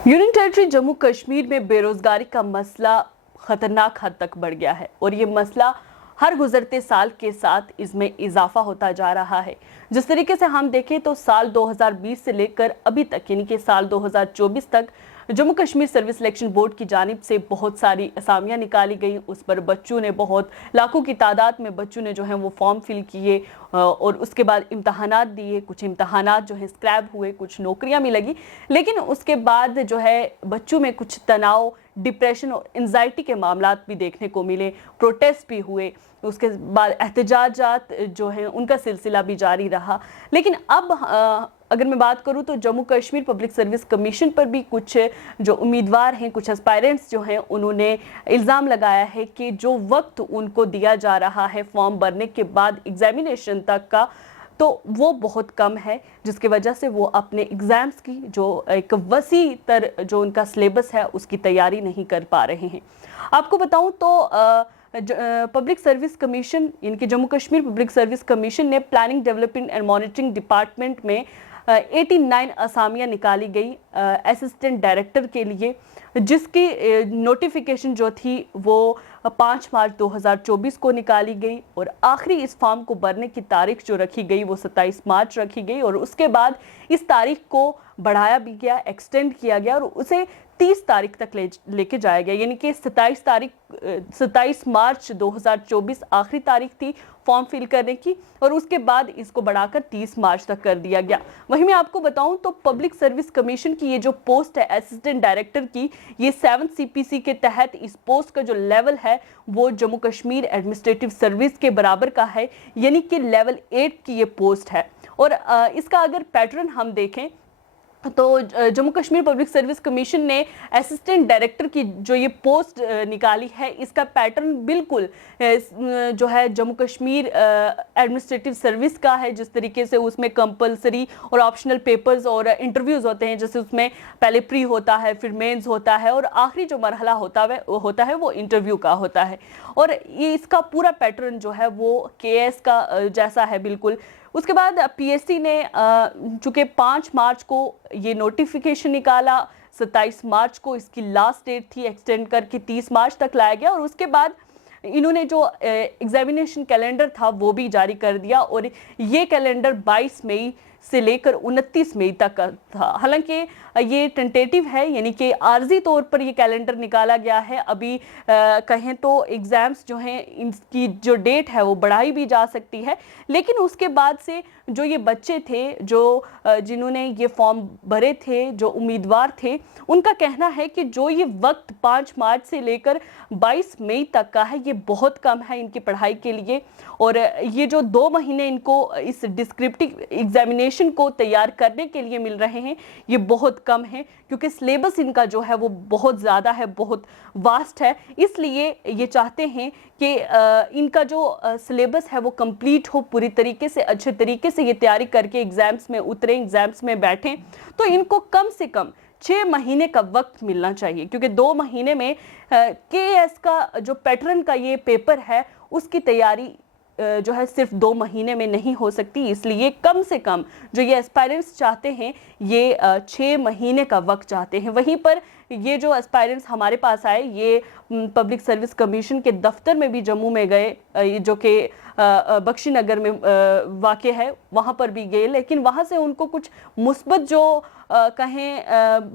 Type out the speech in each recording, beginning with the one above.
Union territory Jammu Kashmir में बेरोजगारी का मसला खतरनाक हद तक बढ़ गया है और ये मसला हर गुजरते साल के साथ इसमें इजाफा होता जा रहा है। जिस तरीके से हम देखें तो साल 2020 से लेकर अभी तक यानी कि साल 2024 तक Jammu Kashmir service selection board की जानिब से बहुत सारी असामियाँ निकाली गई। उस पर बच्चों ने बहुत लाखों की तादाद में बच्चों ने जो है वो फॉर्म फिल किए और उसके बाद इम्तहानात दिए। कुछ इम्तहानात जो है स्क्रैप हुए, कुछ नौकरियां भी लगी, लेकिन उसके बाद जो है बच्चों में कुछ तनाव, डिप्रेशन और एंजाइटी के मामलात भी देखने को मिले। प्रोटेस्ट भी हुए, उसके बाद एहतजाजात जो हैं उनका सिलसिला भी जारी रहा। लेकिन अब अगर मैं बात करूं तो Jammu Kashmir public service commission पर भी कुछ जो उम्मीदवार हैं, कुछ एस्पायरेंट्स जो हैं, उन्होंने इल्ज़ाम लगाया है कि जो वक्त उनको दिया जा रहा है फॉर्म भरने के बाद एग्जामिनेशन तक का, तो वो बहुत कम है, जिसकी वजह से वो अपने एग्ज़ाम्स की जो एक वसी तर जो उनका सिलेबस है उसकी तैयारी नहीं कर पा रहे हैं। आपको बताऊं तो पब्लिक सर्विस कमीशन यानी कि Jammu Kashmir public service commission ने planning, development and monitoring department में 89 असामियाँ निकाली गई असिस्टेंट डायरेक्टर के लिए, जिसकी नोटिफिकेशन जो थी वो 5 मार्च 2024 को निकाली गई और आखिरी इस फॉर्म को भरने की तारीख जो रखी गई वो 27 मार्च रखी गई और उसके बाद इस तारीख को बढ़ाया भी गया, एक्सटेंड किया गया और उसे 30 तारीख तक लेके जाया गया। यानी कि 27 मार्च 2024 आखिरी तारीख थी फॉर्म फिल करने की और उसके बाद इसको बढ़ाकर 30 मार्च तक कर दिया गया। वहीं मैं आपको बताऊं तो पब्लिक सर्विस कमीशन की ये जो पोस्ट है असिस्टेंट डायरेक्टर की, ये 7 CPC के तहत इस पोस्ट का जो लेवल है वो जम्मू कश्मीर एडमिनिस्ट्रेटिव सर्विस के बराबर का है, यानी कि लेवल 8 की ये पोस्ट है। और इसका अगर पैटर्न हम देखें तो Jammu Kashmir public service commission ने असिस्टेंट डायरेक्टर की जो ये पोस्ट निकाली है, इसका पैटर्न बिल्कुल जो है जम्मू कश्मीर एडमिनिस्ट्रेटिव सर्विस का है। जिस तरीके से उसमें कंपलसरी और ऑप्शनल पेपर्स और इंटरव्यूज़ होते हैं, जैसे उसमें पहले प्री होता है, फिर मेंस होता है और आखिरी जो मरहला होता है वो इंटरव्यू का होता है। और ये इसका पूरा पैटर्न जो है वो KS का जैसा है बिल्कुल। उसके बाद PSC ने चूँकि 5 मार्च को ये नोटिफिकेशन निकाला, 27 मार्च को इसकी लास्ट डेट थी, एक्सटेंड करके 30 मार्च तक लाया गया और उसके बाद इन्होंने जो एग्जामिनेशन कैलेंडर था वो भी जारी कर दिया और ये कैलेंडर 22 मई से लेकर 29 मई तक का था। हालांकि ये टेंटेटिव है, यानी कि आर्जी तौर पर ये कैलेंडर निकाला गया है। अभी कहें तो एग्ज़ाम्स जो हैं इनकी जो डेट है वो बढ़ाई भी जा सकती है, लेकिन उसके बाद से जो ये बच्चे थे जो जिन्होंने ये फॉर्म भरे थे, जो उम्मीदवार थे, उनका कहना है कि जो ये वक्त 5 मार्च से लेकर 22 मई तक का है ये बहुत कम है इनकी पढ़ाई के लिए। और ये जो 2 महीने इनको इस डिस्क्रिप्टिव एग्जामिनेशन को तैयार करने के लिए मिल रहे हैं ये बहुत कम है, क्योंकि सिलेबस इनका जो है वो बहुत ज़्यादा है, बहुत वास्ट है। इसलिए ये चाहते हैं कि इनका जो सिलेबस है वो कंप्लीट हो पूरी तरीके से, अच्छे तरीके से ये तैयारी करके एग्ज़ाम्स में उतरें, एग्ज़ाम्स में बैठें। तो इनको कम से कम 6 महीने का वक्त मिलना चाहिए, क्योंकि 2 महीने में KS का जो पैटर्न का ये पेपर है उसकी तैयारी जो है सिर्फ 2 महीने में नहीं हो सकती। इसलिए कम से कम जो ये एस्पायरेंट्स चाहते हैं ये 6 महीने का वक्त चाहते हैं। वहीं पर ये जो एस्पायरेंट्स हमारे पास आए ये पब्लिक सर्विस कमीशन के दफ्तर में भी जम्मू में गए, जो कि बख्शी नगर में वाक़ है, वहाँ पर भी गए, लेकिन वहाँ से उनको कुछ मुस्बत जो कहें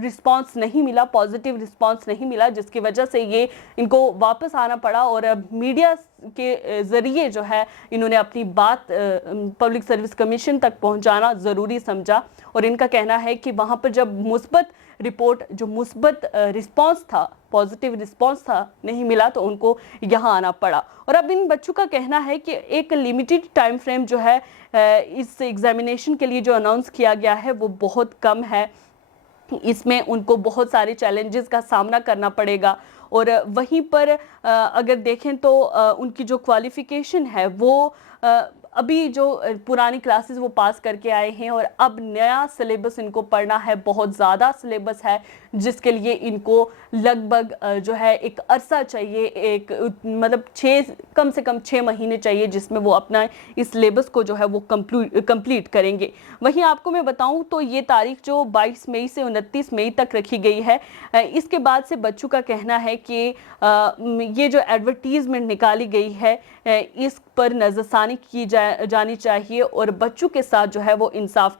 रिस्पांस नहीं मिला, पॉजिटिव रिस्पांस नहीं मिला, जिसकी वजह से ये इनको वापस आना पड़ा और मीडिया के ज़रिए जो है इन्होंने अपनी बात पब्लिक सर्विस कमीशन तक पहुंचाना ज़रूरी समझा। और इनका कहना है कि वहाँ पर जब मुस्बत रिपोर्ट, जो मुस्बत रिस्पांस था, पॉजिटिव रिस्पांस था, नहीं मिला तो उनको यहाँ आना पड़ा। और अब इन बच्चों का कहना है कि एक लिमिटेड टाइम फ्रेम जो है इस एग्जामिनेशन के लिए जो अनाउंस किया गया है वो बहुत कम है, इसमें उनको बहुत सारे चैलेंजेस का सामना करना पड़ेगा। और वहीं पर अगर देखें तो उनकी जो क्वालिफ़िकेशन है वो अभी जो पुरानी क्लासेस वो पास करके आए हैं और अब नया सिलेबस इनको पढ़ना है, बहुत ज़्यादा सिलेबस है जिसके लिए इनको लगभग जो है एक अरसा चाहिए, एक मतलब कम से कम 6 महीने चाहिए जिसमें वो अपना इस सिलेबस को जो है वो कंप्लीट करेंगे। वहीं आपको मैं बताऊं तो ये तारीख जो 22 मई से 29 मई तक रखी गई है, इसके बाद से बच्चों का कहना है कि ये जो एडवर्टीजमेंट निकाली गई है इस पर नज़रसानी की जानी चाहिए और बच्चों के साथ जो है वो इंसाफ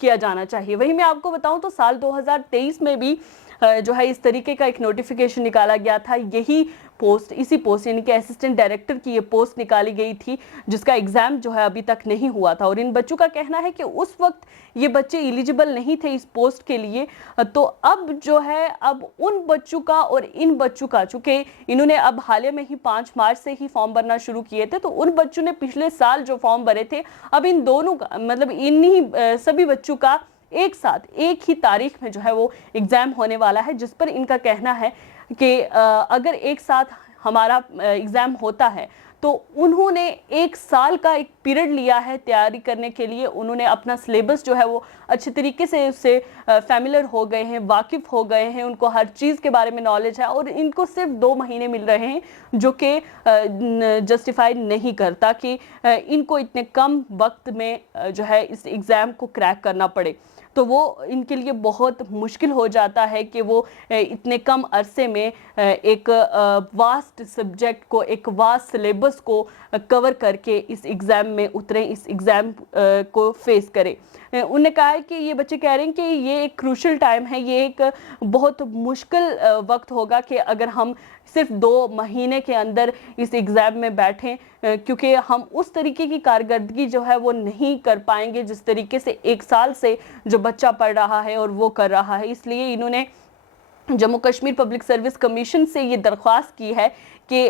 किया जाना चाहिए। वहीं मैं आपको बताऊं तो साल 2023 में भी जो है इस तरीके का एक नोटिफिकेशन निकाला गया था, इसी पोस्ट यानी कि असिस्टेंट डायरेक्टर की ये पोस्ट निकाली गई थी जिसका एग्ज़ाम जो है अभी तक नहीं हुआ था। और इन बच्चों का कहना है कि उस वक्त ये बच्चे एलिजिबल नहीं थे इस पोस्ट के लिए, तो अब जो है अब उन बच्चों का और इन बच्चों का, चूँकि इन्होंने अब हाल ही में ही 5 मार्च से ही फॉर्म भरना शुरू किए थे, तो उन बच्चों ने पिछले साल जो फॉर्म भरे थे, अब इन दोनों का मतलब इन्हीं सभी बच्चों का एक साथ एक ही तारीख में जो है वो एग्ज़ाम होने वाला है, जिस पर इनका कहना है कि अगर एक साथ हमारा एग्ज़ाम होता है तो उन्होंने एक साल का एक पीरियड लिया है तैयारी करने के लिए। उन्होंने अपना सिलेबस जो है वो अच्छे तरीके से उससे फैमिलियर हो गए हैं, वाकिफ़ हो गए हैं, उनको हर चीज़ के बारे में नॉलेज है और इनको सिर्फ 2 महीने मिल रहे हैं जो कि जस्टिफाई नहीं करता कि इनको इतने कम वक्त में जो है इस एग्ज़ाम को क्रैक करना पड़े। तो वो इनके लिए बहुत मुश्किल हो जाता है कि वो इतने कम अरसे में एक वास्ट सब्जेक्ट को, एक वास्ट सिलेबस को कवर करके इस एग्ज़ाम में उतरें, इस एग्ज़ाम को फेस करें। उन्होंने कहा है कि ये बच्चे कह रहे हैं कि ये एक क्रूशल टाइम है, ये एक बहुत मुश्किल वक्त होगा कि अगर हम सिर्फ 2 महीने के अंदर इस एग्ज़ाम में बैठें, क्योंकि हम उस तरीके की कारकर्दगी जो है वो नहीं कर पाएंगे जिस तरीके से 1 साल से जो बच्चा पढ़ रहा है और वो कर रहा है। इसलिए इन्होंने Jammu Kashmir public service commission से ये दरख्वास्त की है कि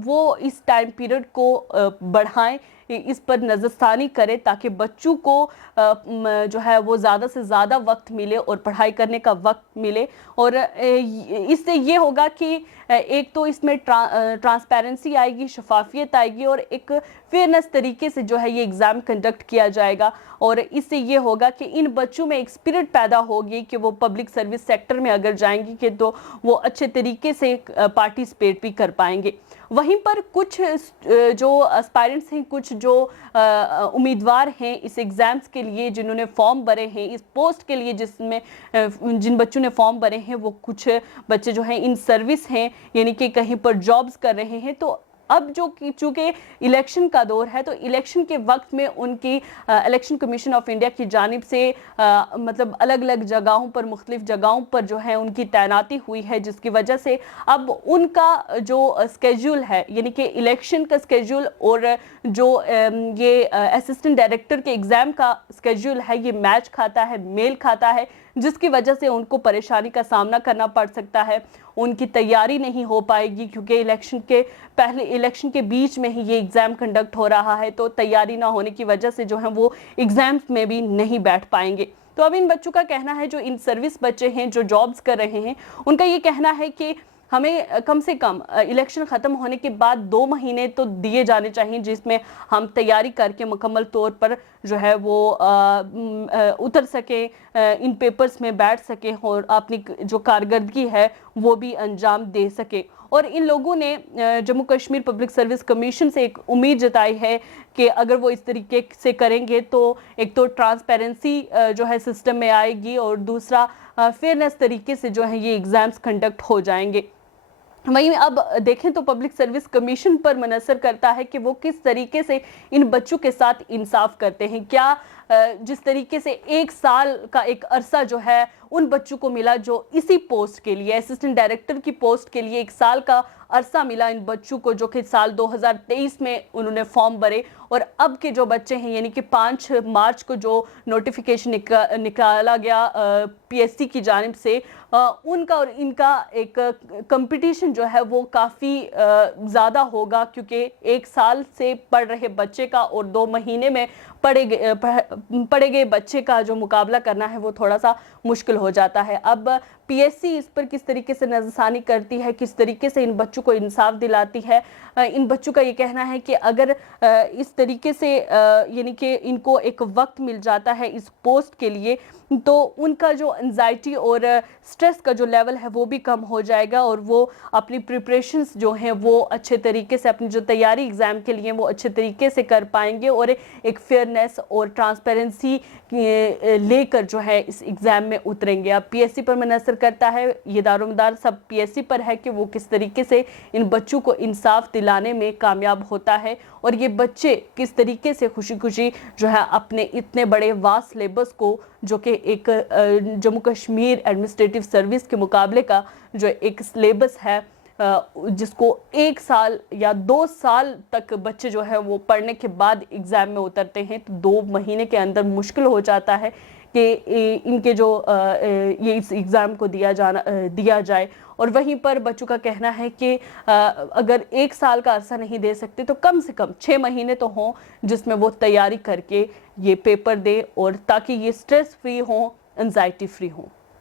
वो इस टाइम पीरियड को बढ़ाएं, इस पर नज़रसानी करें ताकि बच्चों को जो है वो ज़्यादा से ज़्यादा वक्त मिले और पढ़ाई करने का वक्त मिले। और इससे ये होगा कि एक तो इसमें ट्रांसपेरेंसी आएगी, शफाफियत आएगी और एक फेयरनेस तरीके से जो है ये एग्ज़ाम कंडक्ट किया जाएगा। और इससे ये होगा कि इन बच्चों में एक स्पिरिट पैदा होगी कि वो पब्लिक सर्विस सेक्टर में अगर जाएंगी कि तो वो अच्छे तरीके से पार्टिसिपेट भी कर पाएंगे। वहीं पर कुछ जो एस्पायरेंट्स हैं, कुछ जो उम्मीदवार हैं इस एग्ज़ाम्स के लिए जिन्होंने फॉर्म भरे हैं इस पोस्ट के लिए, जिन बच्चों ने फॉर्म भरे हैं, वो कुछ बच्चे जो हैं इन सर्विस हैं यानी कि कहीं पर जॉब्स कर रहे हैं। तो अब जो चूँकि इलेक्शन का दौर है तो इलेक्शन के वक्त में उनकी इलेक्शन कमीशन ऑफ इंडिया की जानिब से मतलब अलग अलग जगहों पर, मुख्तलिफ जगहों पर जो है उनकी तैनाती हुई है, जिसकी वजह से अब उनका जो स्केड्यूल है यानी कि इलेक्शन का स्केड्यूल और जो ये असिस्टेंट डायरेक्टर के एग्ज़ाम का स्केड्यूल है ये मैच खाता है, मेल खाता है, जिसकी वजह से उनको परेशानी का सामना करना पड़ सकता है। उनकी तैयारी नहीं हो पाएगी क्योंकि इलेक्शन के बीच में ही ये एग्ज़ाम कंडक्ट हो रहा है, तो तैयारी ना होने की वजह से जो है वो एग्ज़ाम्स में भी नहीं बैठ पाएंगे। तो अब इन बच्चों का कहना है, जो इन सर्विस बच्चे हैं जो जॉब्स कर रहे हैं, उनका ये कहना है कि हमें कम से कम इलेक्शन ख़त्म होने के बाद 2 महीने तो दिए जाने चाहिए जिसमें हम तैयारी करके मुकम्मल तौर पर जो है वो उतर सके, इन पेपर्स में बैठ सके और अपनी जो कारकर्दगी है वो भी अंजाम दे सके। और इन लोगों ने Jammu Kashmir public service commission से एक उम्मीद जताई है कि अगर वो इस तरीके से करेंगे तो एक तो ट्रांसपेरेंसी जो है सिस्टम में आएगी और दूसरा फेयरनेस तरीके से जो है ये एग्ज़ाम्स कंडक्ट हो जाएंगे। वहीं अब देखें तो पब्लिक सर्विस कमीशन पर मुनहसर करता है कि वो किस तरीके से इन बच्चों के साथ इंसाफ करते हैं। क्या जिस तरीके से 1 साल का एक अरसा जो है उन बच्चों को मिला जो इसी पोस्ट के लिए, असिस्टेंट डायरेक्टर की पोस्ट के लिए 1 साल का अरसा मिला इन बच्चों को, जो कि साल 2023 में उन्होंने फॉर्म भरे, और अब के जो बच्चे हैं यानी कि 5 मार्च को जो नोटिफिकेशन निकाला गया पीएससी की जानिब से, उनका और इनका एक कंपटीशन जो है वो काफ़ी ज़्यादा होगा, क्योंकि 1 साल से पढ़ रहे बच्चे का और 2 महीने में पढ़े गए बच्चे का जो मुकाबला करना है वो थोड़ा सा मुश्किल हो जाता है। अब पीएससी इस पर किस तरीके से नज़रसानी करती है, किस तरीके से इन बच्चों को इंसाफ दिलाती है। इन बच्चों का ये कहना है कि अगर इस तरीके से यानी कि इनको एक वक्त मिल जाता है इस पोस्ट के लिए, तो उनका जो एंजाइटी और स्ट्रेस का जो लेवल है वो भी कम हो जाएगा और वो अपनी प्रिपरेशंस जो हैं वो अच्छे तरीके से, अपनी जो तैयारी एग्ज़ाम के लिए वो अच्छे तरीके से कर पाएंगे और एक फेयरनेस और ट्रांसपेरेंसी लेकर जो है इस एग्ज़ाम में उतरेंगे। अब पीएससी पर मुनहसर करता है, ये दारोमदार सब पीएससी पर है कि वो किस तरीके से इन बच्चों को इंसाफ दिलाने में कामयाब होता है और ये बच्चे किस तरीके से खुशी खुशी जो है अपने इतने बड़े वास्ट सिलेबस को, जो कि एक जम्मू कश्मीर एडमिनिस्ट्रेटिव सर्विस के मुकाबले का जो एक सिलेबस है, जिसको 1 साल या 2 साल तक बच्चे जो है वो पढ़ने के बाद एग्ज़ाम में उतरते हैं, तो 2 महीने के अंदर मुश्किल हो जाता है कि इनके जो ये इस एग्ज़ाम को दिया जाए। और वहीं पर बच्चों का कहना है कि अगर 1 साल का अरसा नहीं दे सकते तो कम से कम 6 महीने तो हों जिसमें वो तैयारी करके ये पेपर दे, और ताकि ये स्ट्रेस फ्री हों, एंजाइटी फ्री हों।